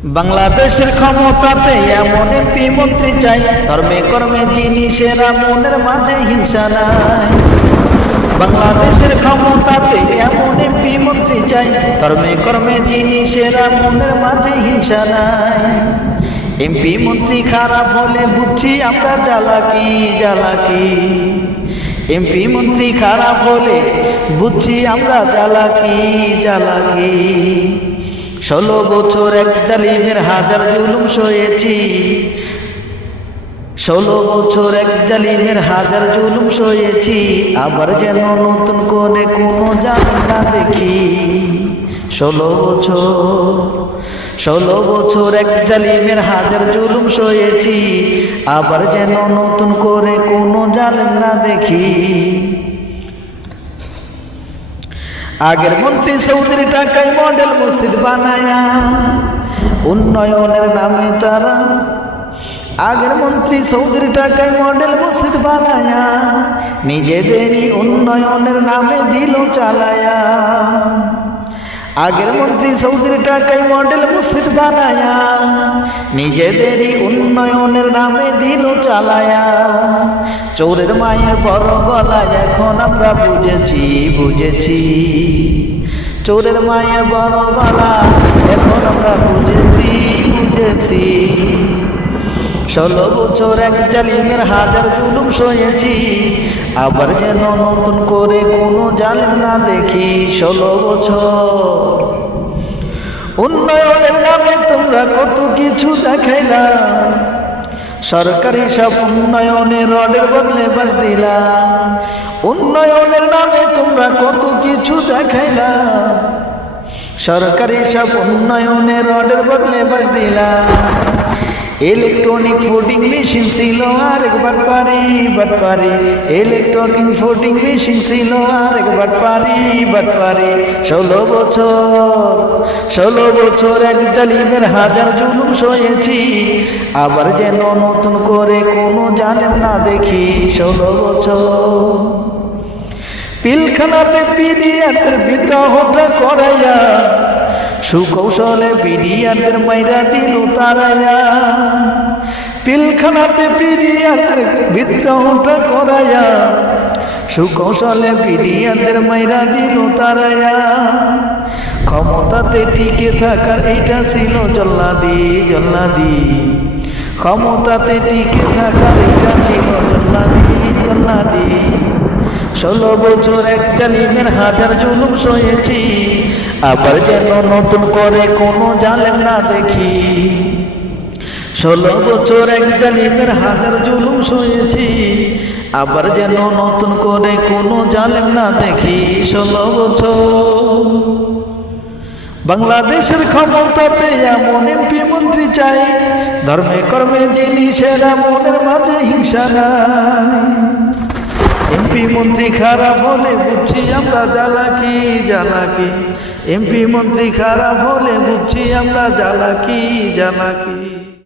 বাংলাদেশের ক্ষমতাতে এমন এমপি মন্ত্রী চাই, ধর্মে কর্মে যিনি সেরা, মনের মাঝে হিংসা নাই। বাংলাদেশের ক্ষমতাতে এমন এমপি মন্ত্রী চাই, ধর্মে কর্মে যিনি সেরা, মনের মাঝে হিংসা নাই। এমপি মন্ত্রী খারাপ হলে বুঝছি আমরা চালাকি চালাকি। এমপি মন্ত্রী খারাপ হলে বুঝছি আমরা চালাকি চালাকি। 16 বছর এক জালিমের হাজার জুলুম সয়েছি, 16 বছর এক জালিমের হাজার জুলুম সয়েছি, আবার যেন নতুন করে কোনো জালিম না দেখি। 16 বছর এক জালিমের হাজার জুলুম সয়েছি, আবার যেন নতুন করে কোনো জালিম না দেখি। আগের মন্ত্রী সৌদির টাকায় মডেল মসজিদ বানায়া, উন্নয়নের নামে তারা। আগের মন্ত্রী সৌদির টাকায় মডেল মসজিদ বানায়া, নিজেদেরই উন্নয়নের নামে দিল চালায়া। আগের মন্ত্রী সৌদির টাকায় মডেল মসজিদ বানায়া, নিজেদেরই উন্নয়নের নামে দিল চালায়া। চোরের মায়ের বড় গলা এখন আমরা বুঝেছি বুঝেছি। চোরের মায়ের বড় গলা এখন আমরা বুঝেছি বুঝেছি। 16 বছর এক জালিমের হাজার জুলুম সয়েছি, আবার যেন নতুন করে কোনো জালিম না দেখি। 16 বছর উন্নয়নের নামে তোমরা কত কিছু দেখাইলা, সরকারি সব উন্নয়নে রডের বদলে বাস দিলা। উন্নয়নের নামে তোমরা কত কিছু দেখাইলা, সরকারি সব উন্নয়নে রডের বদলে বাস দিলা। ইলেকট্রনিক ভোটিং মেশিন ছিল আরেকবার বাটপারি, ইলেকট্রনিক ভোটিং মেশিন ছিল আরেকবার বাটপারি। 16 বছর এক জালিমের হাজার জুলুম সয়েছি, আবার যেন নতুন করে কোনো জালিম না দেখি। 16 বছর পিলখানাতে পিডিয়ারদের বিদ্রোহটা করাইয়া, সুকৌশলে পিডিয়ারদের মাইরা দিল তারাইয়া। পিলখানাতে পিডিয়ারদের বিদ্রোহটা করাইয়া, সুকৌশলে পিডিয়ারদের মাইরা দিল তারাইয়া। ক্ষমতাতে টিকে থাকার এইটা ছিল জল্লাদি জল্লাদি, ক্ষমতাতে টিকে থাকার এইটা ছিল জল্লাদি জল্লাদি। 16 বছর এক জালিমের হাজার জুলুম সয়েছি, আবার যেন নতুন করে কোনো জালিম না দেখি। 16 বছর এক জালিমের হাজার জুলুম সয়েছি, আবার যেন নতুন করে কোনো জালিম না দেখি। 16 বছর বাংলাদেশের ক্ষমতাতে এমন এমপি মন্ত্রী চাই, ধর্মে কর্মে যিনি সেরা, মনের মাঝে হিংসা নাই। এমপি মন্ত্রী খারাপ হলে বুঝছি আমরা চালাকি চালাকি। এমপি মন্ত্রী খারাপ হলে বুঝছি আমরা চালাকি চালাকি।